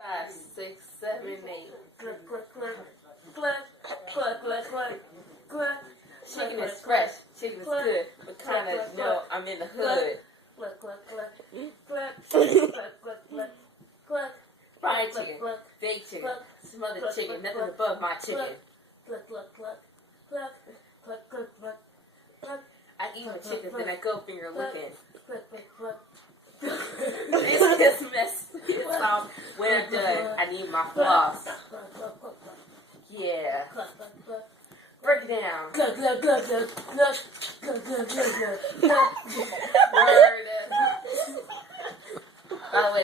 5, 6, 7, 8. Cluck, cluck, cluck. Cluck, cluck, cluck, cluck. Cluck. Chicken is fresh. Chicken is good. But kind of, I'm in the hood. Cluck, cluck, cluck. Cluck, cluck, cluck, cluck. Cluck. Fried chicken, baked chicken, smothered chicken, nothing above my chicken. Cluck, cluck, cluck. Cluck, cluck, cluck, cluck. Cluck. I eat my chicken, then I go finger licking. Cluck, cluck, cluck. This is messy. It's all when I'm done. I need my floss. Yeah. Break it down. Cluck, cluck, cluck, cluck, cluck. Cluck, cluck, cluck, cluck. Word. By the way,